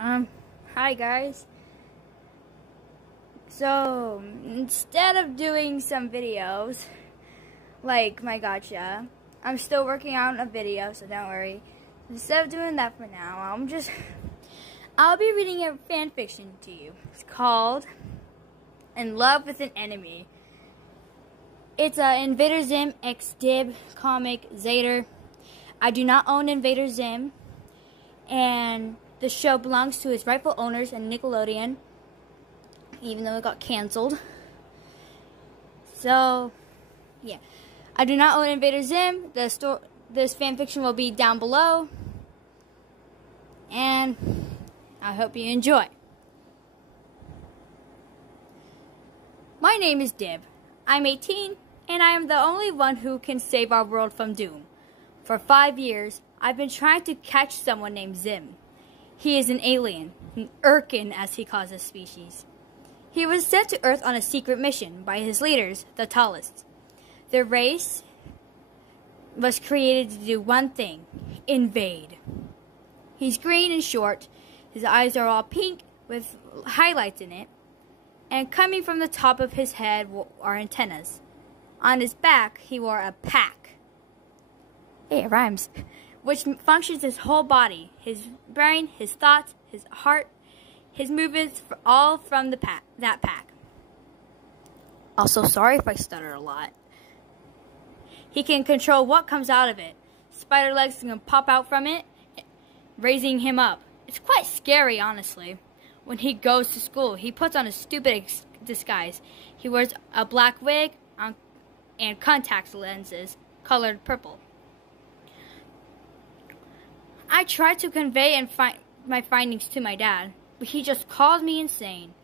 Hi guys. So, instead of doing some videos, like my gotcha, I'm still working on a video, so don't worry. Instead of doing that for now, I'll be reading a fan fiction to you. It's called In Love with an Enemy. It's a Inavder Zim x Dib comic Zadr. I do not own Inavder Zim, and the show belongs to its rightful owners and Nickelodeon, even though it got canceled. So, yeah. I do not own Inavder Zim. This fanfiction will be down below. And I hope you enjoy. My name is Dib. I'm 18, and I am the only one who can save our world from doom. For 5 years, I've been trying to catch someone named Zim. He is an alien, an Urkin as he calls his species. He was sent to Earth on a secret mission by his leaders, the Tallists. Their race was created to do one thing: invade. He's green and short, his eyes are all pink with highlights in it, and coming from the top of his head are antennas. On his back, he wore a pack. Hey, it rhymes. Which functions his whole body, his brain, his thoughts, his heart, his movements, all from that pack. Also, sorry if I stutter a lot. He can control what comes out of it. Spider legs can pop out from it, raising him up. It's quite scary, honestly. When he goes to school, he puts on a stupid disguise. He wears a black wig and contact lenses colored purple. I try to convey my findings to my dad, but he just calls me insane.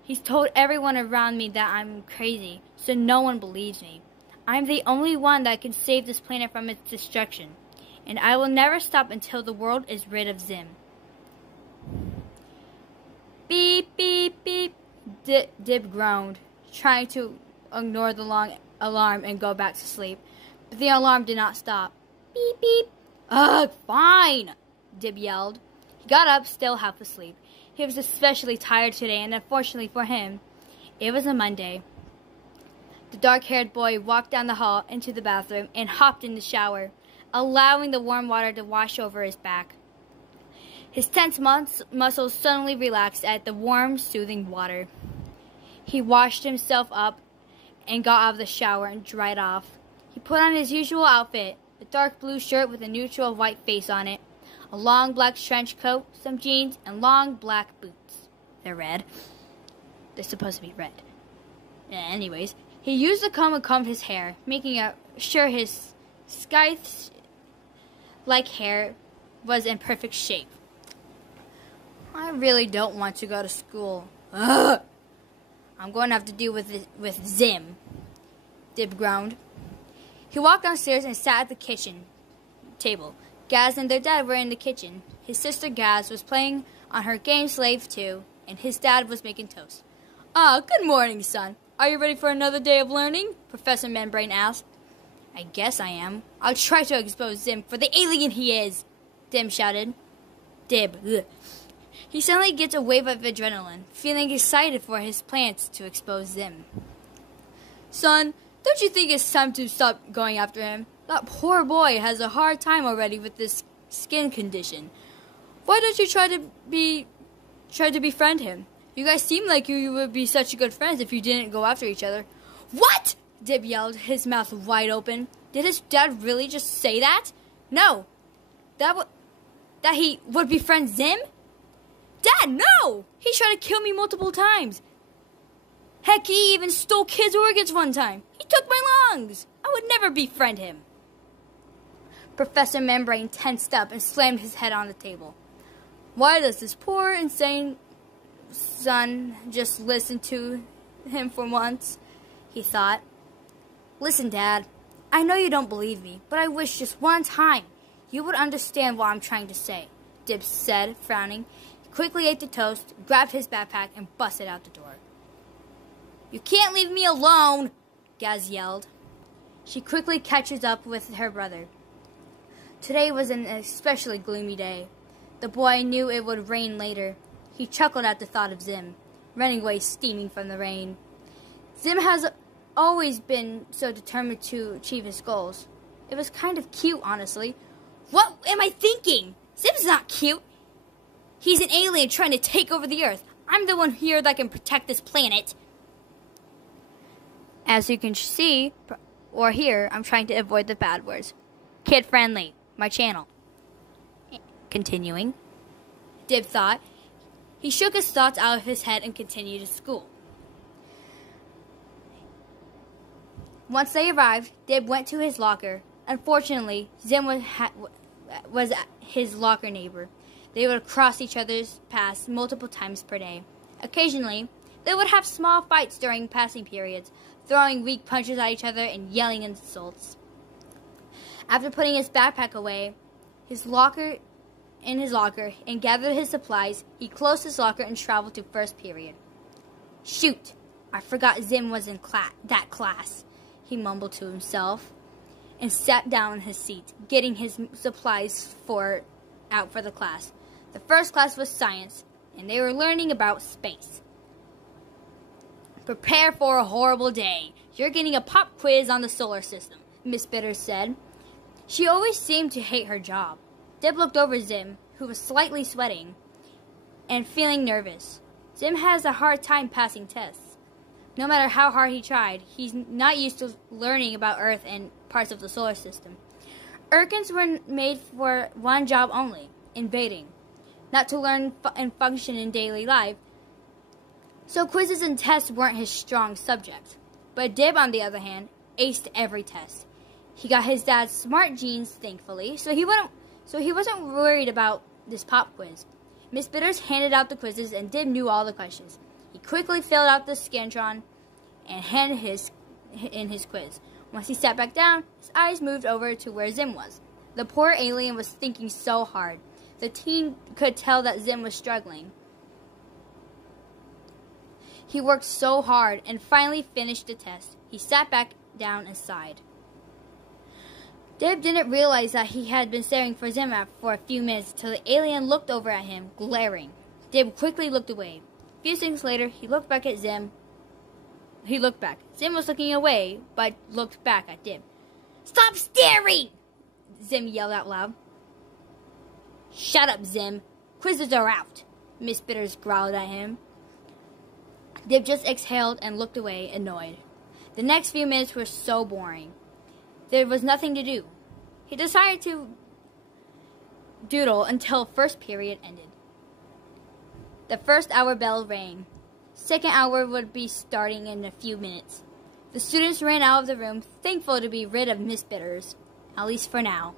He's told everyone around me that I'm crazy, so no one believes me. I'm the only one that can save this planet from its destruction, and I will never stop until the world is rid of Zim. Beep, beep, beep, Dib groaned, trying to ignore the long alarm and go back to sleep, but the alarm did not stop. Beep, beep. Ugh, fine, Dib yelled. He got up, still half asleep. He was especially tired today, and unfortunately for him, it was a Monday. The dark-haired boy walked down the hall into the bathroom and hopped in the shower, allowing the warm water to wash over his back. His tense muscles suddenly relaxed at the warm, soothing water. He washed himself up and got out of the shower and dried off. He put on his usual outfit, a dark blue shirt with a neutral white face on it, a long black trench coat, some jeans, and long black boots. They're red. They're supposed to be red. Anyways, he used the comb and combed his hair, making sure his scythe-like hair was in perfect shape. I really don't want to go to school. Ugh! I'm going to have to deal with Zim, Dib groaned. He walked downstairs and sat at the kitchen table. Gaz and their dad were in the kitchen. His sister Gaz was playing on her game Slave 2, and his dad was making toast. Good morning, son. Are you ready for another day of learning? Professor Membrane asked. I guess I am. I'll try to expose Zim for the alien he is, Dib shouted. Dib. Ugh. He suddenly gets a wave of adrenaline, feeling excited for his plans to expose Zim. Son, don't you think it's time to stop going after him? That poor boy has a hard time already with this skin condition. Why don't you try to befriend him? You guys seem like you would be such good friends if you didn't go after each other. What? Dib yelled, his mouth wide open. Did his dad really just say that? No. That he would befriend Zim? Dad, no! He tried to kill me multiple times. Heck, he even stole kids' organs one time. He took my lungs. I would never befriend him. Professor Membrane tensed up and slammed his head on the table. Why does this poor, insane son just listen to him for once? He thought. Listen, Dad, I know you don't believe me, but I wish just one time you would understand what I'm trying to say, Dib said, frowning. He quickly ate the toast, grabbed his backpack, and busted out the door. You can't leave me alone, Gaz yelled. She quickly catches up with her brother. Today was an especially gloomy day. The boy knew it would rain later. He chuckled at the thought of Zim, running away steaming from the rain. Zim has always been so determined to achieve his goals. It was kind of cute, honestly. What am I thinking? Zim's not cute. He's an alien trying to take over the Earth. I'm the one here that can protect this planet. As you can see or hear, I'm trying to avoid the bad words. Kid friendly, my channel. Continuing, Dib thought. He shook his thoughts out of his head and continued to school. Once they arrived, Dib went to his locker. Unfortunately, Zim was his locker neighbor. They would cross each other's paths multiple times per day. Occasionally, they would have small fights during passing periods, throwing weak punches at each other and yelling insults. After putting his backpack away, in his locker and gathered his supplies, he closed his locker and traveled to first period. Shoot, I forgot Zim was in that class, he mumbled to himself, and sat down in his seat, getting his supplies out for the class. The first class was science, and they were learning about space. Prepare for a horrible day. You're getting a pop quiz on the solar system, Miss Bitters said. She always seemed to hate her job. Dib looked over Zim, who was slightly sweating and feeling nervous. Zim has a hard time passing tests. No matter how hard he tried, he's not used to learning about Earth and parts of the solar system. Urkins were made for one job only, invading, not to learn and function in daily life. So quizzes and tests weren't his strong subject. But Dib, on the other hand, aced every test. He got his dad's smart genes, thankfully, so he wasn't worried about this pop quiz. Miss Bitters handed out the quizzes, and Dib knew all the questions. He quickly filled out the Scantron and handed in his quiz. Once he sat back down, his eyes moved over to where Zim was. The poor alien was thinking so hard. The teen could tell that Zim was struggling. He worked so hard and finally finished the test. He sat back down and sighed. Dib didn't realize that he had been staring for Zim for a few minutes until the alien looked over at him, glaring. Dib quickly looked away. A few seconds later, he looked back at Zim. He looked back. Zim was looking away, but looked back at Dib. Stop staring! Zim yelled out loud. Shut up, Zim. Quizzes are out, Miss Bitters growled at him. Dib just exhaled and looked away, annoyed. The next few minutes were so boring. There was nothing to do. He decided to doodle until first period ended. The first hour bell rang. Second hour would be starting in a few minutes. The students ran out of the room, thankful to be rid of Miss Bitters, at least for now.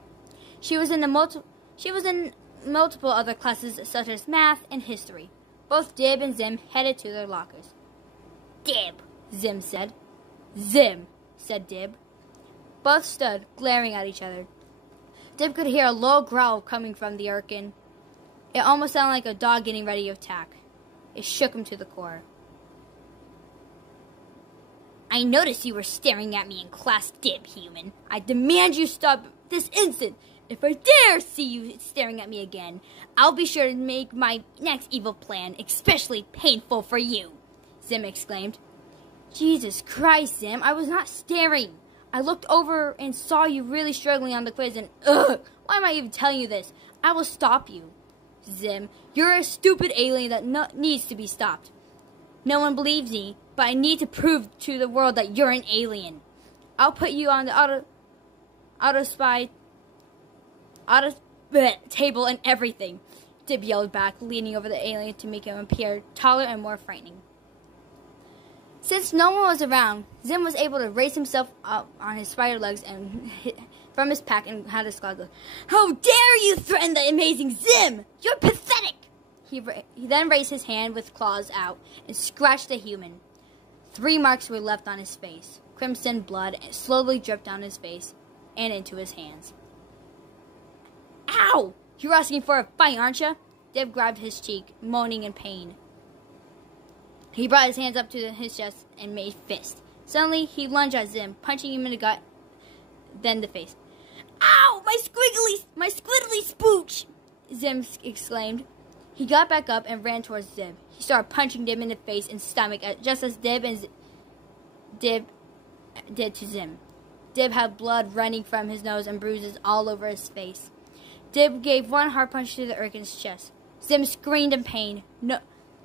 She was in multiple other classes such as math and history. Both Dib and Zim headed to their lockers. Dib, Zim said. Zim, said Dib. Both stood, glaring at each other. Dib could hear a low growl coming from the Urkin. It almost sounded like a dog getting ready to attack. It shook him to the core. I noticed you were staring at me in class, Dib, human. I demand you stop this instant. If I dare see you staring at me again, I'll be sure to make my next evil plan especially painful for you, Zim exclaimed. Jesus Christ, Zim, I was not staring. I looked over and saw you really struggling on the quiz and, why am I even telling you this? I will stop you. Zim, you're a stupid alien that needs to be stopped. No one believes me, but I need to prove to the world that you're an alien. I'll put you on the table and everything, Dib yelled back, leaning over the alien to make him appear taller and more frightening. Since no one was around, Zim was able to raise himself up on his spider legs and from his pack and had a squad go, How dare you threaten the amazing Zim! You're pathetic! He then raised his hand with claws out and scratched the human. 3 marks were left on his face. Crimson blood slowly dripped down his face and into his hands. Ow! You're asking for a fight, aren't you? Dib grabbed his cheek, moaning in pain. He brought his hands up to his chest and made fist. Suddenly, he lunged at Zim, punching him in the gut, then the face. Ow! My squiddly spooch! Zim exclaimed. He got back up and ran towards Dib. He started punching Dib in the face and stomach just as Dib did to Zim. Dib had blood running from his nose and bruises all over his face. Dib gave one hard punch to the Urkin's chest. Zim screamed in pain,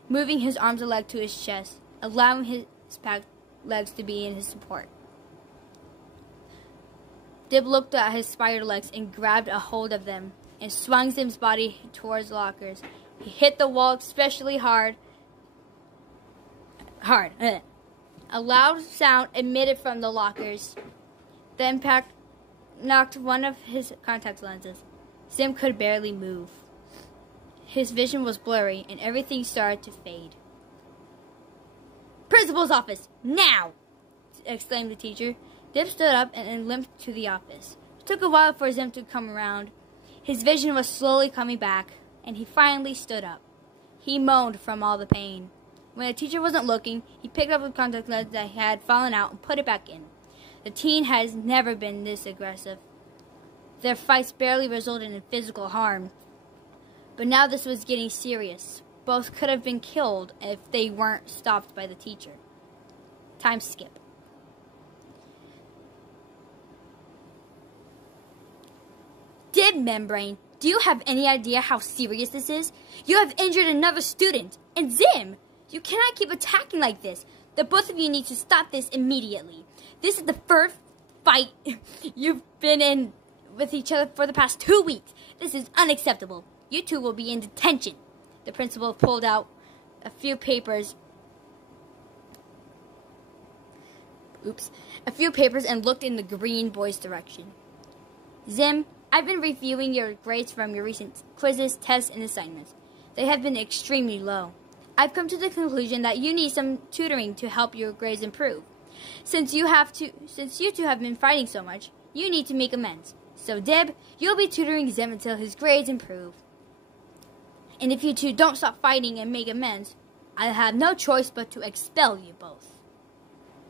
moving his arms and legs to his chest, allowing his packed legs to be in his support. Dib looked at his spider legs and grabbed a hold of them and swung Zim's body towards the lockers. He hit the wall especially hard. A loud sound emitted from the lockers. The impact knocked one of his contact lenses. Zim could barely move. His vision was blurry, and everything started to fade. "Principal's office, now!" exclaimed the teacher. Dib stood up and limped to the office. It took a while for Zim to come around. His vision was slowly coming back, and he finally stood up. He moaned from all the pain. When the teacher wasn't looking, he picked up the contact lens that had fallen out and put it back in. The teen has never been this aggressive. Their fights barely resulted in physical harm. But now this was getting serious. Both could have been killed if they weren't stopped by the teacher. Time skip. Dib Membrane, do you have any idea how serious this is? You have injured another student. And Zim, you cannot keep attacking like this. The both of you need to stop this immediately. This is the first fight you've been in with each other for the past 2 weeks. This is unacceptable. You two will be in detention. The principal pulled out a few papers and looked in the green boy's direction. Zim, I've been reviewing your grades from your recent quizzes, tests, and assignments. They have been extremely low. I've come to the conclusion that you need some tutoring to help your grades improve. Since you two have been fighting so much, you need to make amends. So Dib, you'll be tutoring Zim until his grades improve. And if you two don't stop fighting and make amends, I'll have no choice but to expel you both.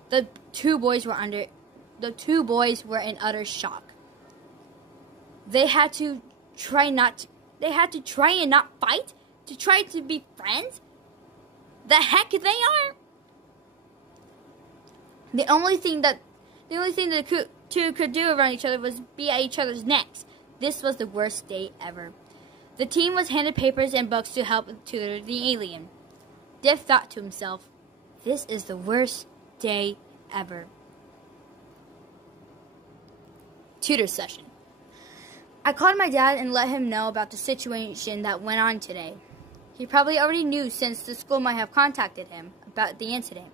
The two boys were in utter shock. They had to try and not fight? To try to be friends? The heck they are? The only thing the two could do around each other was be at each other's necks. This was the worst day ever. The team was handed papers and books to help tutor the alien. Dib thought to himself, this is the worst day ever. Tutor session. I called my dad and let him know about the situation that went on today. He probably already knew since the school might have contacted him about the incident.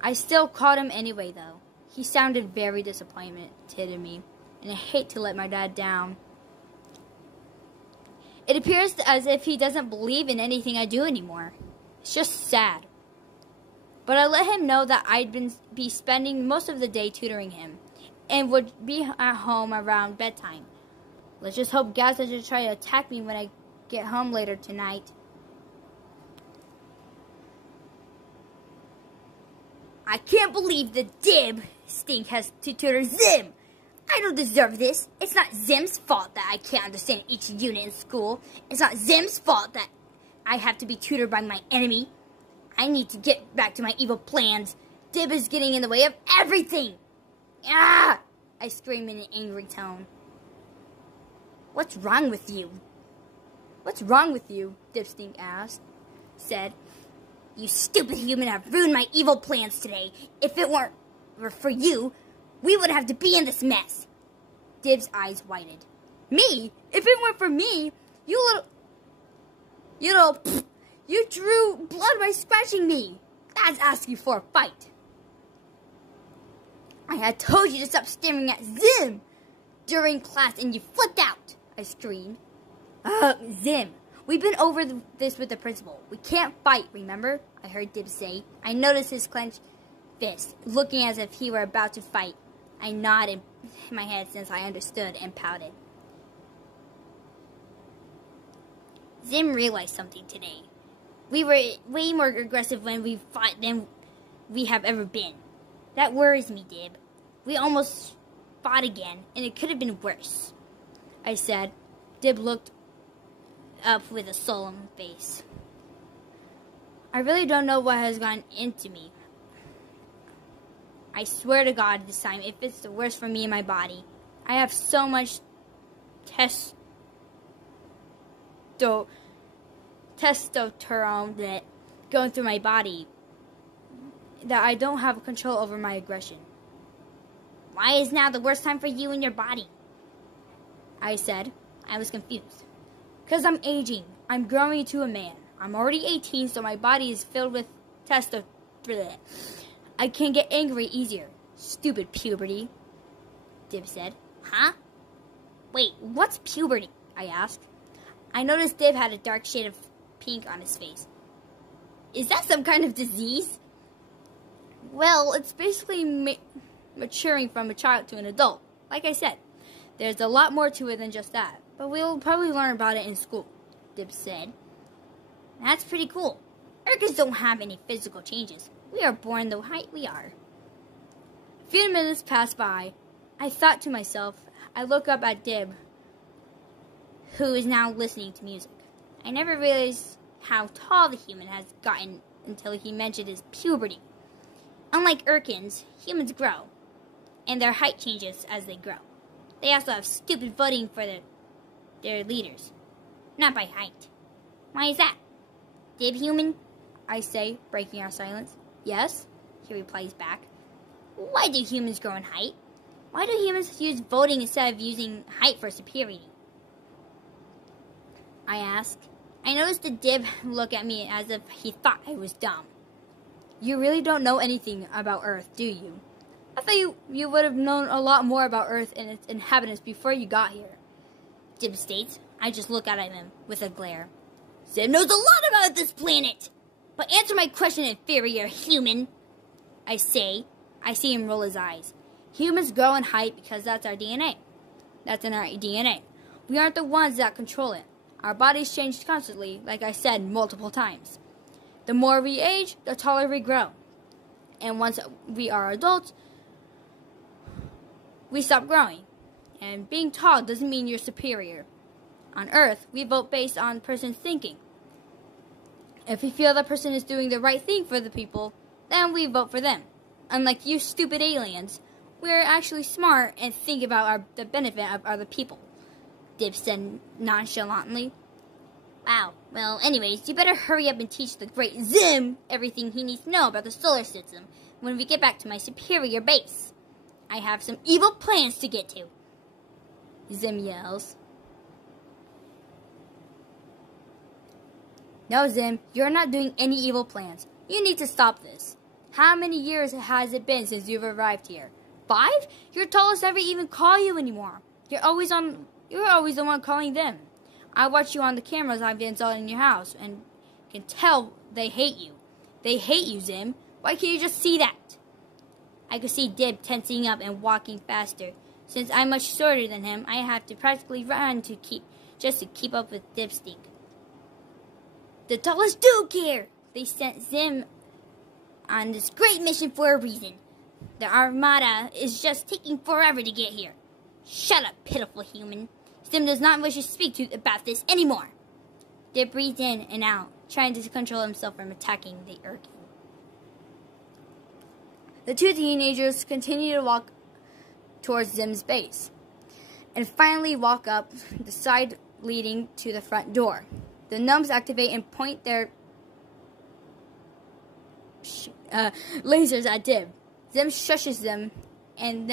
I still called him anyway, though. He sounded very disappointed in me, and I hate to let my dad down. It appears as if he doesn't believe in anything I do anymore. It's just sad. But I let him know that I'd be spending most of the day tutoring him, and would be at home around bedtime. Let's just hope Gaz doesn't try to attack me when I get home later tonight. I can't believe the Dib stink has to tutor Zim. I don't deserve this. It's not Zim's fault that I can't understand each unit in school. It's not Zim's fault that I have to be tutored by my enemy. I need to get back to my evil plans. Dib is getting in the way of everything. Ah! I screamed in an angry tone. What's wrong with you? What's wrong with you? Dibstink said. You stupid human have ruined my evil plans today. If it weren't for you, we would have to be in this mess. Dib's eyes widened. Me? If it weren't for me, you drew blood by scratching me. That's asking for a fight. I had told you to stop staring at Zim during class and you flipped out, I screamed. Zim, we've been over this with the principal. We can't fight, remember? I heard Dib say. I noticed his clenched fist, looking as if he were about to fight. I nodded my head since I understood and pouted. Zim realized something today. We were way more aggressive when we fought than we have ever been. That worries me, Dib. We almost fought again, and it could have been worse, I said. Dib looked up with a solemn face. I really don't know what has gone into me. I swear to God this time, if it's the worst for me and my body. I have so much testosterone that going through my body that I don't have control over my aggression. Why is now the worst time for you and your body? I said. I was confused. Because I'm aging. I'm growing into a man. I'm already 18, so my body is filled with testosterone. I can get angry easier. Stupid puberty, Dib said. Huh? Wait, what's puberty? I asked. I noticed Dib had a dark shade of pink on his face. Is that some kind of disease? Well, it's basically maturing from a child to an adult. Like I said, there's a lot more to it than just that. But we'll probably learn about it in school, Dib said. That's pretty cool. Urkins don't have any physical changes. We are born the height we are. A few minutes passed by. I thought to myself. I look up at Dib, who is now listening to music. I never realized how tall the human has gotten until he mentioned his puberty. Unlike Urkins, humans grow, and their height changes as they grow. They also have stupid voting for their leaders, not by height. Why is that? Dib human? I say, breaking our silence. Yes, he replies back. Why do humans grow in height? Why do humans use voting instead of using height for superiority? I ask. I noticed the Dib look at me as if he thought I was dumb. You really don't know anything about Earth, do you? I thought you would have known a lot more about Earth and its inhabitants before you got here. Dib states. I just look at him with a glare. Zim knows a lot about this planet! But answer my question, inferior human. I say. I see him roll his eyes. Humans grow in height because that's our DNA. That's in our DNA. We aren't the ones that control it. Our bodies change constantly, like I said multiple times. The more we age, the taller we grow. And once we are adults, we stop growing. And being tall doesn't mean you're superior. On Earth, we vote based on person's thinking. If we feel the person is doing the right thing for the people, then we vote for them. Unlike you stupid aliens, we're actually smart and think about the benefit of other people, Dib said nonchalantly. Wow, well anyways, you better hurry up and teach the great Zim everything he needs to know about the solar system when we get back to my superior base. I have some evil plans to get to, Zim yells. No, Zim, you're not doing any evil plans. You need to stop this. How many years has it been since you've arrived here? 5? Your tallest never even call you anymore. You're always the one calling them. I watch you on the cameras I've installed in your house and can tell they hate you. They hate you, Zim. Why can't you just see that? I could see Dib tensing up and walking faster. Since I'm much shorter than him, I have to practically run to keep up with Dib's stink. The tallest do care! They sent Zim on this great mission for a reason. The Armada is just taking forever to get here. Shut up, pitiful human. Zim does not wish to speak to you about this anymore. Dib breathed in and out, trying to control himself from attacking the Urkin. The two teenagers continue to walk towards Zim's base, and finally walk up the side leading to the front door. The gnomes activate and point their lasers at Dib. Zim shushes them and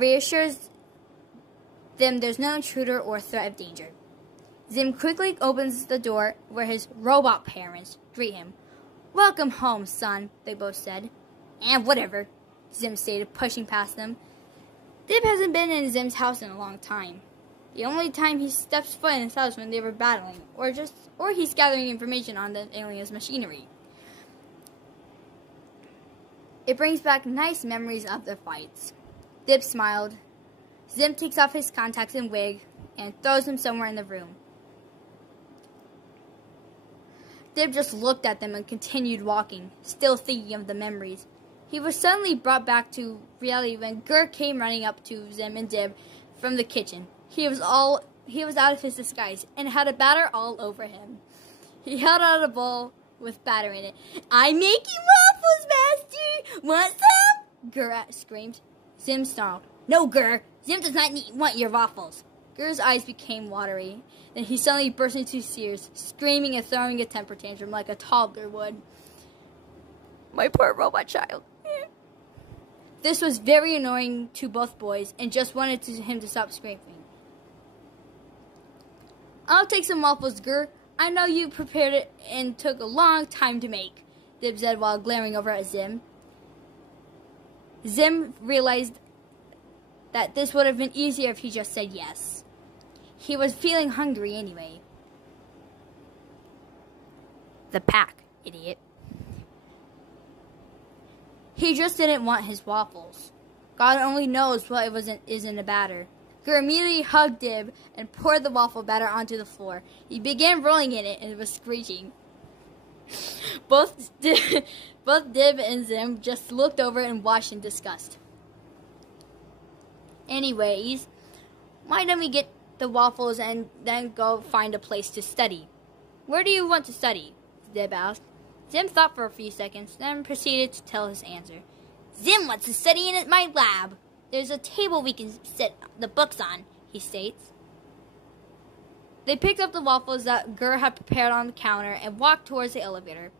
reassures them there's no intruder or threat of danger. Zim quickly opens the door where his robot parents greet him. Welcome home, son, they both said. And whatever, Zim stated, pushing past them. Dib hasn't been in Zim's house in a long time. The only time he steps foot in his house when they were battling, or he's gathering information on the aliens' machinery. It brings back nice memories of the fights. Dib smiled. Zim takes off his contacts and wig and throws them somewhere in the room. Dib just looked at them and continued walking, still thinking of the memories. He was suddenly brought back to reality when Gur came running up to Zim and Dib from the kitchen. He was all he was out of his disguise and had a batter all over him. He held out a bowl with batter in it. "I'm making waffles, Master! Want some?" Gur screamed. Zim snarled. "No, Gur. Zim does not want your waffles." Gur's eyes became watery. Then he suddenly burst into tears, screaming and throwing a temper tantrum like a toddler would. "My poor robot child." This was very annoying to both boys and just wanted him to stop screaming. "I'll take some waffles, Gur. I know you prepared it and took a long time to make," Dib said while glaring over at Zim. Zim realized that this would have been easier if he just said yes. He was feeling hungry anyway. The pack, idiot. He just didn't want his waffles. God only knows what is in the batter. Gur immediately hugged Dib and poured the waffle batter onto the floor. He began rolling in it and it was screeching. Both Dib and Zim just looked over and watched in disgust. "Anyways, why don't we get the waffles and then go find a place to study?" "Where do you want to study?" Dib asked. Zim thought for a few seconds, then proceeded to tell his answer. "Zim wants to study in my lab. There's a table we can set the books on," he states. They picked up the waffles that Gur had prepared on the counter and walked towards the elevator.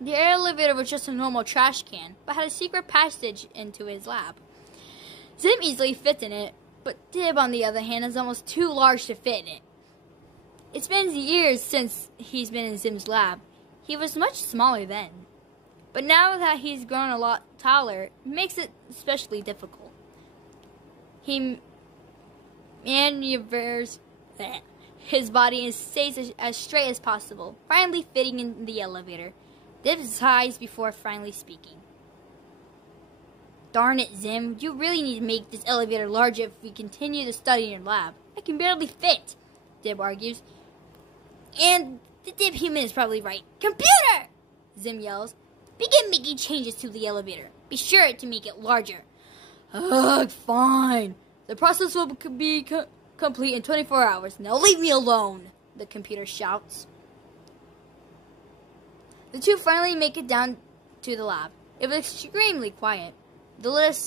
The elevator was just a normal trash can, but had a secret passage into his lab. Zim easily fits in it, but Dib, on the other hand, is almost too large to fit in it. It's been years since he's been in Zim's lab. He was much smaller then. But now that he's grown a lot taller, it makes it especially difficult. He maneuvers his body and stays as straight as possible, finally fitting in the elevator. Dib sighs before finally speaking. "Darn it, Zim, you really need to make this elevator larger if we continue to study in your lab. I can barely fit," Dib argues. "And the Dib human is probably right. Computer!" Zim yells. "Begin making changes to the elevator. Be sure to make it larger." "Ugh, fine. The process will be complete in 24 hours. Now leave me alone," the computer shouts. The two finally make it down to the lab. It was extremely quiet. The littlest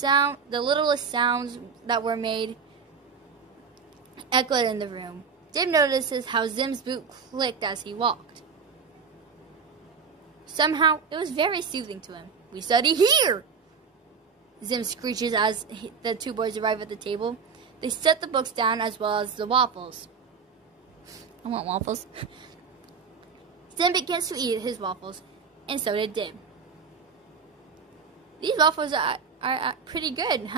sounds that were made echoed in the room. Dib notices how Zim's boot clicked as he walked. Somehow, it was very soothing to him. "We study here!" Zim screeches as the two boys arrive at the table. They set the books down as well as the waffles. I want waffles. Zim begins to eat his waffles, and so did Dib. "These waffles are pretty good,"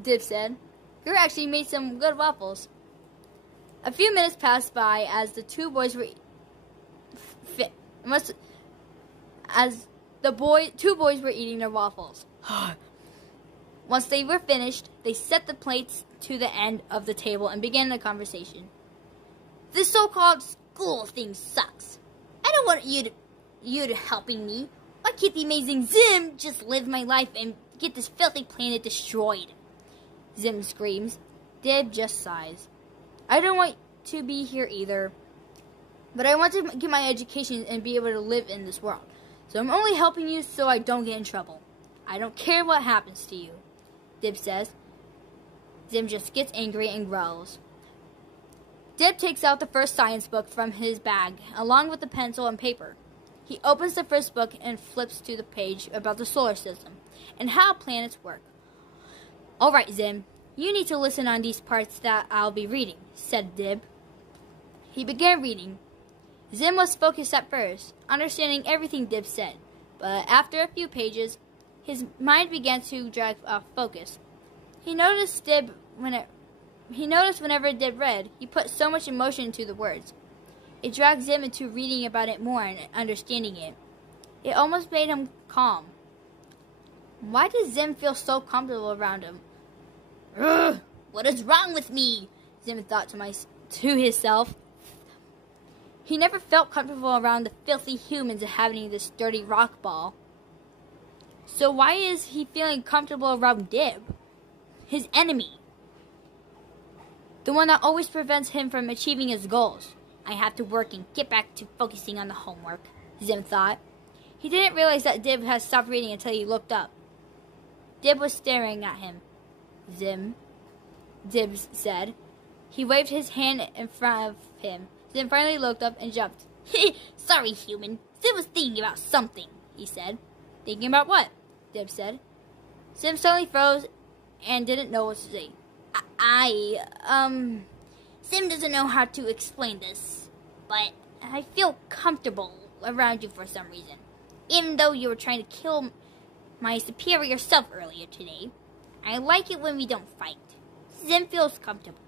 Dib said. "Gur actually made some good waffles." A few minutes passed by as the two boys were two boys were eating their waffles. Once they were finished, they set the plates to the end of the table and began the conversation. "This so-called school thing sucks. I don't want you to helping me. Why can't the amazing Zim just live my life and get this filthy planet destroyed?" Zim screams. Dib just sighs. "I don't want to be here either, but I want to get my education and be able to live in this world. So I'm only helping you so I don't get in trouble. I don't care what happens to you," Dib says. Zim just gets angry and growls. Dib takes out the first science book from his bag, along with the pencil and paper. He opens the first book and flips to the page about the solar system and how planets work. "All right, Zim, you need to listen on these parts that I'll be reading," said Dib. He began reading. Zim was focused at first, understanding everything Dib said, but after a few pages, his mind began to drag off focus. He noticed whenever Dib read, he put so much emotion into the words. It dragged Zim into reading about it more and understanding it. It almost made him calm. Why does Zim feel so comfortable around him? "Ugh, what is wrong with me?" Zim thought to himself. He never felt comfortable around the filthy humans inhabiting this dirty rock ball. So why is he feeling comfortable around Dib, his enemy? The one that always prevents him from achieving his goals. I have to work and get back to focusing on the homework, Zim thought. He didn't realize that Dib had stopped reading until he looked up. Dib was staring at him. Zim, Dib said. He waved his hand in front of him. Zim finally looked up and jumped. Sorry, human. Zim was thinking about something, he said. Thinking about what? Dib said. Zim suddenly froze and didn't know what to say. Zim doesn't know how to explain this, but I feel comfortable around you for some reason. Even though you were trying to kill my superior self earlier today, I like it when we don't fight. Zim feels comfortable.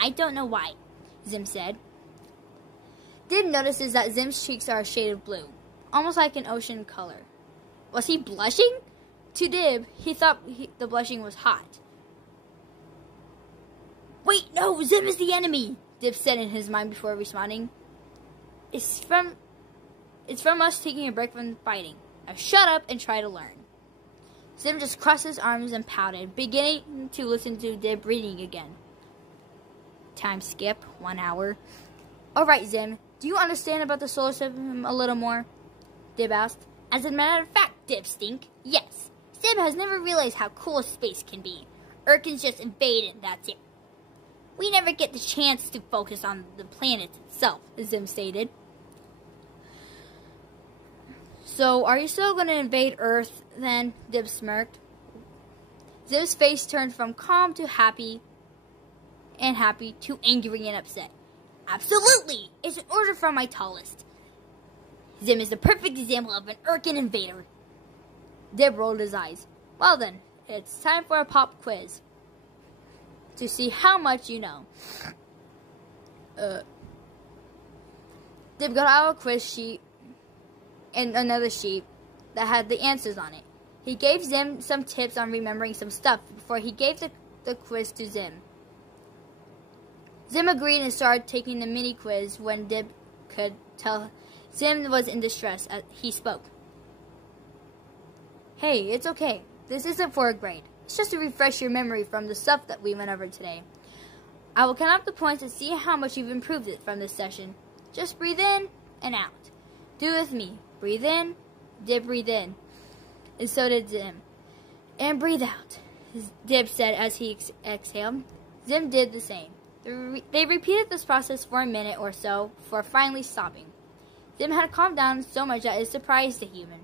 I don't know why, Zim said. Dib notices that Zim's cheeks are a shade of blue, almost like an ocean color. Was he blushing? To Dib, he thought the blushing was hot. Wait, no, Zim is the enemy, Dib said in his mind before responding. It's from us taking a break from fighting. Now shut up and try to learn. Zim just crossed his arms and pouted, beginning to listen to Dib reading again. Time skip, 1 hour. Alright, Zim, do you understand about the solar system a little more? Dib asked. As a matter of fact, Dib Stink, yes. Zim has never realized how cool space can be. Earth can just invade and that's it. We never get the chance to focus on the planet itself, Zim stated. So, are you still going to invade Earth, then? Dib smirked. Zim's face turned from calm to happy to angry and upset. Absolutely! It's an order from my tallest. Zim is the perfect example of an Urkin invader. Dib rolled his eyes. Well then, it's time for a pop quiz. To see how much you know. Dib got out a quiz sheet and another sheet that had the answers on it. He gave Zim some tips on remembering some stuff before he gave the quiz to Zim. Zim agreed and started taking the mini quiz when Dib could tell Zim was in distress as he spoke. Hey, it's okay. This isn't for a grade. It's just to refresh your memory from the stuff that we went over today. I will count up the points and see how much you've improved it from this session. Just breathe in and out. Do it with me. Breathe in. Dib breathed in. And so did Zim. And breathe out, Dib said as he exhaled. Zim did the same. They repeated this process for a minute or so before finally stopping. Zim had calmed down so much that it surprised the human.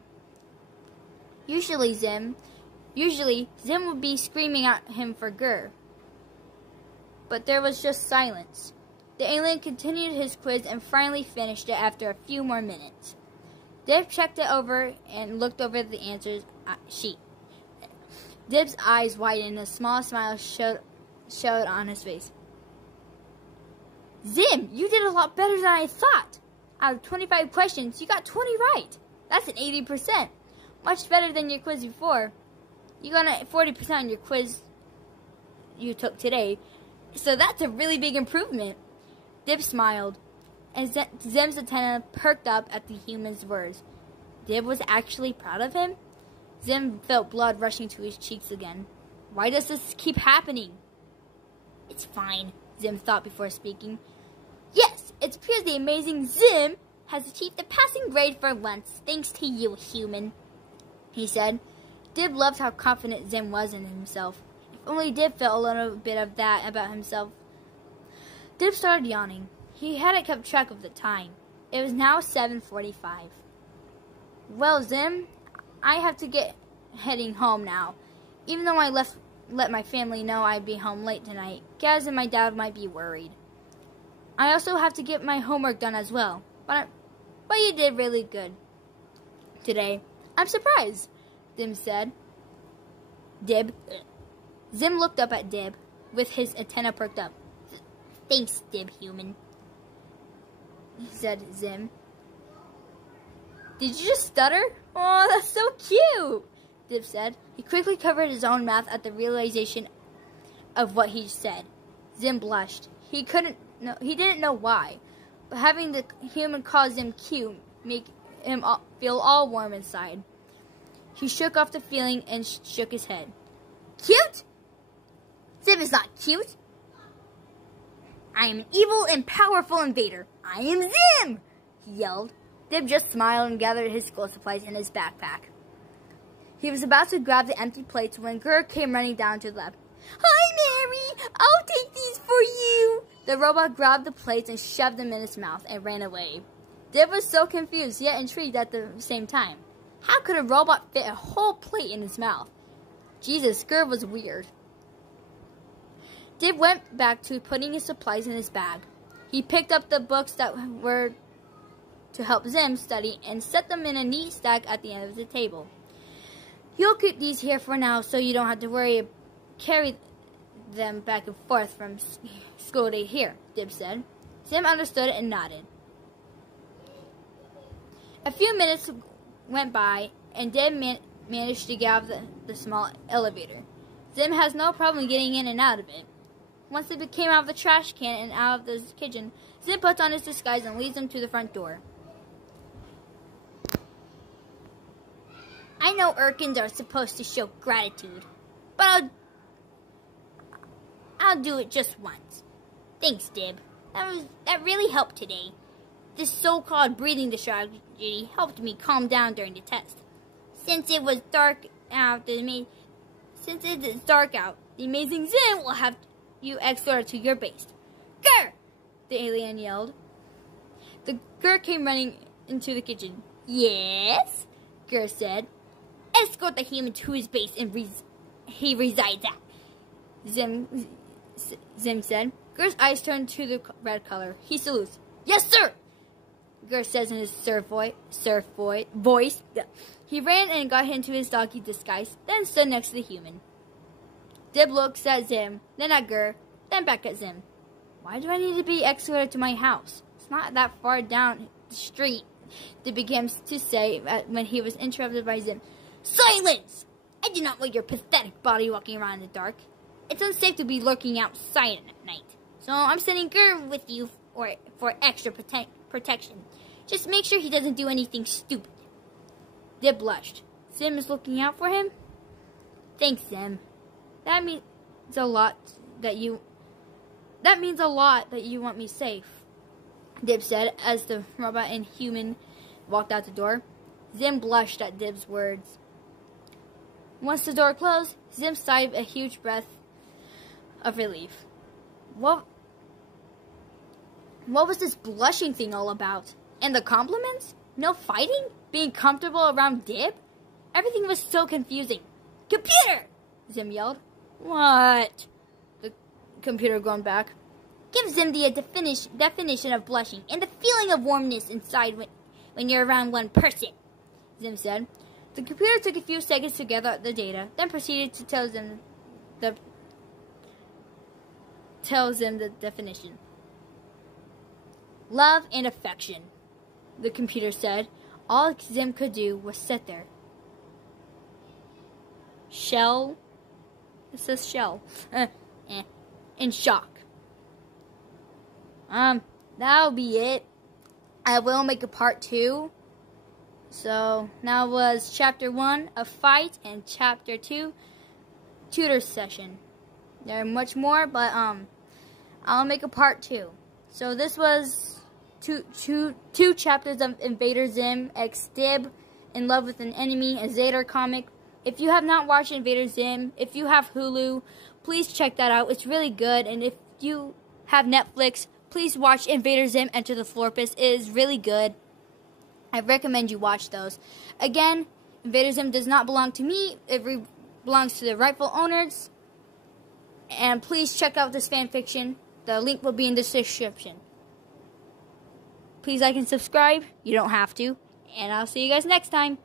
Usually Zim would be screaming at him for Gur. But there was just silence. The alien continued his quiz and finally finished it after a few more minutes. Dib checked it over and looked over the answers sheet. Dib's eyes widened and a small smile showed on his face. Zim, you did a lot better than I thought. Out of 25 questions, you got 20 right. That's an 80%. Much better than your quiz before. You got a 40% on your quiz you took today. So that's a really big improvement. Dib smiled, and Zim's antenna perked up at the human's words. Dib was actually proud of him? Zim felt blood rushing to his cheeks again. Why does this keep happening? It's fine, Zim thought before speaking. Yes, it's because the amazing Zim has achieved a passing grade for once, thanks to you, human, he said. Dib loved how confident Zim was in himself. If only Dib felt a little bit of that about himself. Dib started yawning. He hadn't kept track of the time. It was now 7:45. Well, Zim, I have to get heading home now. Even though I let my family know I'd be home late tonight, Gaz and my dad might be worried. I also have to get my homework done as well. But you did really good today. I'm surprised, Zim said. Zim looked up at Dib with his antenna perked up. Thanks, Dib human, said Zim. Did you just stutter? Oh, that's so cute, Dib said. He quickly covered his own mouth at the realization of what he said. Zim blushed. He didn't know why, but having the human call Zim cute made him feel all warm inside. He shook off the feeling and shook his head. Cute? Zim is not cute. I am an evil and powerful invader. I am Zim! He yelled. Dib just smiled and gathered his school supplies in his backpack. He was about to grab the empty plates when Gur came running down to the lab. Hi, Mary! I'll take these for you! The robot grabbed the plates and shoved them in his mouth and ran away. Dib was so confused yet intrigued at the same time. How could a robot fit a whole plate in his mouth? Jesus, Gur was weird. Dib went back to putting his supplies in his bag. He picked up the books that were to help Zim study and set them in a neat stack at the end of the table. You'll keep these here for now so you don't have to carry them back and forth from school day here, Dib said. Zim understood and nodded. A few minutes went by and Dib managed to get out of the small elevator. Zim has no problem getting in and out of it. Once they came out of the trash can and out of the kitchen, Zim puts on his disguise and leads them to the front door. I know Urkins are supposed to show gratitude, but I'll do it just once. Thanks, Dib. That really helped today. This so-called breathing strategy helped me calm down during the test. Since it is dark out, the amazing Zim will have you escorted to your base. Gur! The alien yelled. The Gur came running into the kitchen. Yes? Gur said. Escort the human to his base and he resides at. Zim said. Gur's eyes turned to the red color. He salutes. Yes, sir! Gur says in his surf voice. He ran and got into his doggy disguise, then stood next to the human. Dib looks at Zim, then at Gur, then back at Zim. Why do I need to be escorted to my house? It's not that far down the street, Dib began to say when he was interrupted by Zim. Silence! I do not want your pathetic body walking around in the dark. It's unsafe to be lurking outside at night. So I'm sending Gur with you for extra protection. Just make sure he doesn't do anything stupid. Dib blushed. Zim is looking out for him? Thanks, Zim. That means a lot that you want me safe, Dib said as the robot and human walked out the door. Zim blushed at Dib's words. Once the door closed, Zim sighed a huge breath of relief. What was this blushing thing all about? And the compliments? No fighting? Being comfortable around Dib? Everything was so confusing. Computer! Zim yelled. What? The computer going back. Give Zim the definition of blushing and the feeling of warmness inside when you're around one person, Zim said. The computer took a few seconds to gather the data, then proceeded to tell Zim the definition. Love and affection, the computer said. All Zim could do was sit there. Shell. It says shell. In shock. That'll be it. I will make a part 2. So, now was chapter 1, a fight, and chapter 2, tutor session. There are much more, but, I'll make a part 2. So, this was two chapters of Invader Zim x Dib, In Love with an Enemy, a Zadr comic. If you have not watched Invader Zim, if you have Hulu, please check that out. It's really good. And if you have Netflix, please watch Invader Zim Enter the Florpus. It is really good. I recommend you watch those. Again, Invader Zim does not belong to me. It belongs to the rightful owners. And please check out this fan fiction. The link will be in the description. Please like and subscribe. You don't have to. And I'll see you guys next time.